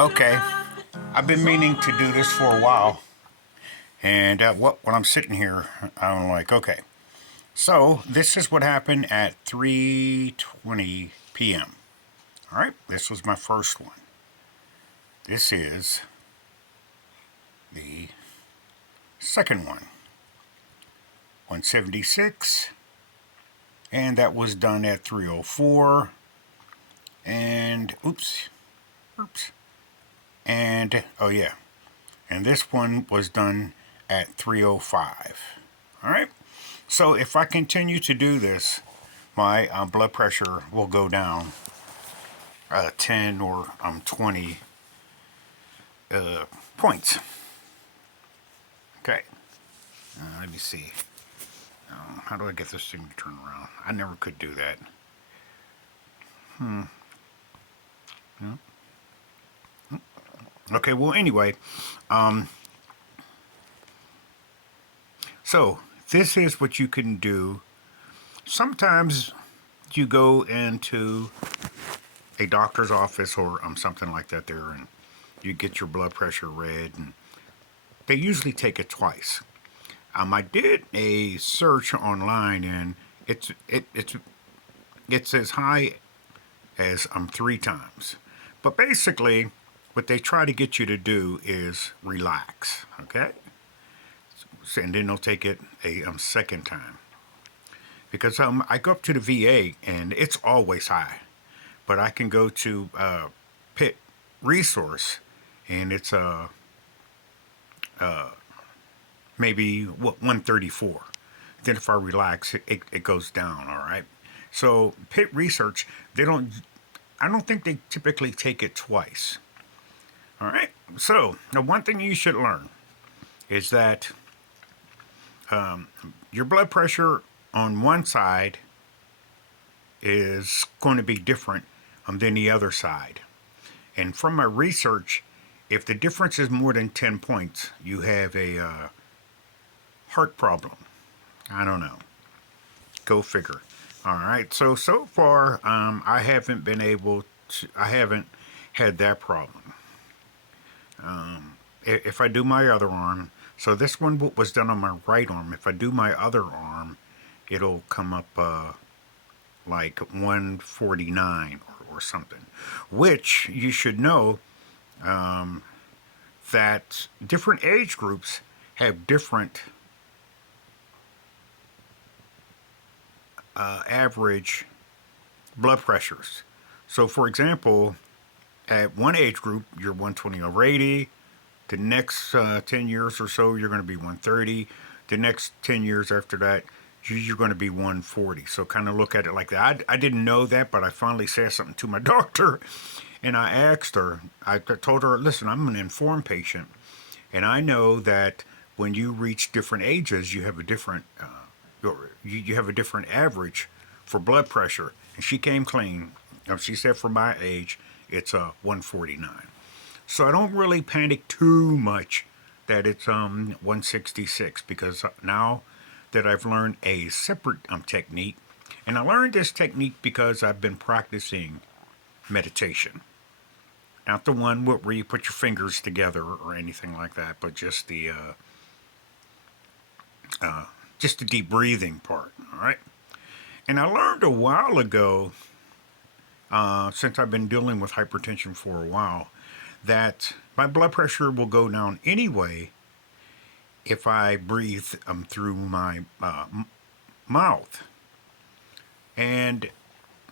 Okay, I've been meaning to do this for a while, and when I'm sitting here, I'm like, okay. So this is what happened at 3:20 p.m. All right, this was my first one. This is the second one, 176, and that was done at 3:04. And oops, and oh yeah, and this one was done at 3:05. All right. So if I continue to do this, my blood pressure will go down 10 or 20 points. Okay. Let me see. How do I get this thing to turn around? I never could do that. No. Okay. Well, anyway. So this is what you can do. Sometimes you go into a doctor's office or something like that there, and you get your blood pressure read, and they usually take it twice. I did a search online, and it's as high as 3 times. But basically, what they try to get you to do is relax, okay? And then they'll take it a second time. Because I go up to the VA, and it's always high. But I can go to Pitt Resource, and it's maybe 134. Then if I relax, it goes down. All right. So Pitt Research, I don't think they typically take it twice. All right. So now one thing you should learn is that your blood pressure on one side is going to be different than the other side. And from my research, if the difference is more than 10 points, you have a heart problem. I don't know. Go figure. All right. So far, I haven't been able to, I haven't had that problem. If I do my other arm, so this one was done on my right arm. If I do my other arm, it'll come up like 149 or something, which you should know that different age groups have different average blood pressures. So, for example, at one age group, you're 120 over 80. The next 10 years or so, you're going to be 130. The next 10 years after that, you're going to be 140. So kind of look at it like that. I didn't know that, but I finally said something to my doctor, and I asked her. I told her, listen, I'm an informed patient, and I know that when you reach different ages, you have a different you have a different average for blood pressure. And she came clean. She said for my age, it's 149. So I don't really panic too much that it's 166, because now that I've learned a separate technique, and I learned this technique because I've been practicing meditation. Not the one where you put your fingers together or anything like that, but just the deep breathing part. All right. And I learned a while ago, since I've been dealing with hypertension for a while, that my blood pressure will go down anyway if I breathe through my mouth. And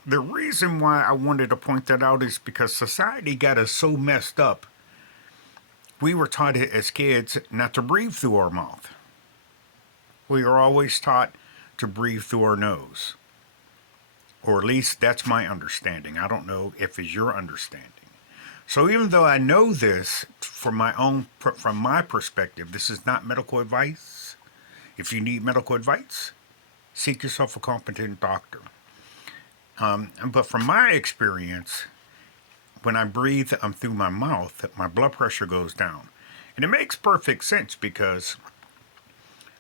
the reason why I wanted to point that out is because society got us so messed up. We were taught as kids not to breathe through our mouth. We are always taught to breathe through our nose. Or at least that's my understanding. I don't know if it's your understanding. So even though I know this from my perspective, this is not medical advice. If you need medical advice, seek yourself a competent doctor. But from my experience, when I breathe through my mouth, my blood pressure goes down. And it makes perfect sense, because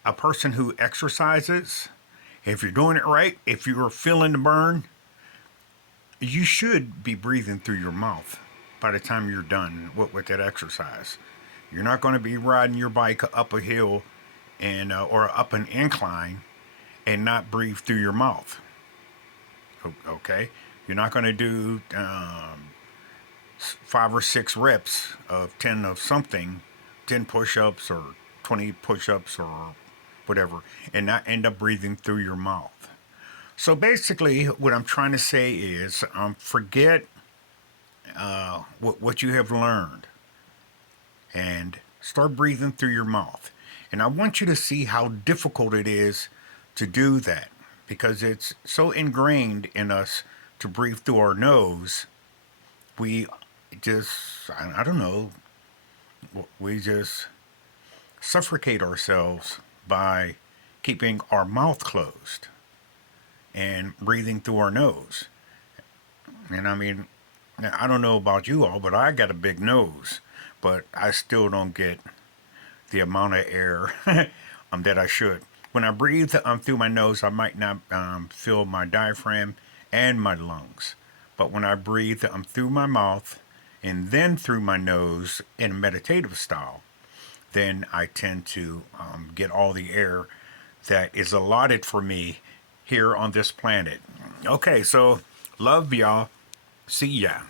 a person who exercises, if you're doing it right, if you're feeling the burn, you should be breathing through your mouth. by the time you're done with that exercise. You're not going to be riding your bike up a hill and or up an incline and not breathe through your mouth. Okay, you're not going to do 5 or 6 reps of 10 of something, 10 push-ups or 20 push-ups or whatever, and not end up breathing through your mouth. So basically, what I'm trying to say is, forget what you have learned and start breathing through your mouth. And I want you to see how difficult it is to do that because it's so ingrained in us to breathe through our nose. We just, I don't know, we just suffocate ourselves by keeping our mouth closed and breathing through our nose. And I mean, I don't know about you all, but I got a big nose, but I still don't get the amount of air that I should. When I breathe through my nose, I might not feel my diaphragm and my lungs. But when I breathe through my mouth and then through my nose in a meditative style, then I tend to get all the air that is allotted for me here on this planet. Okay, so love y'all. See ya.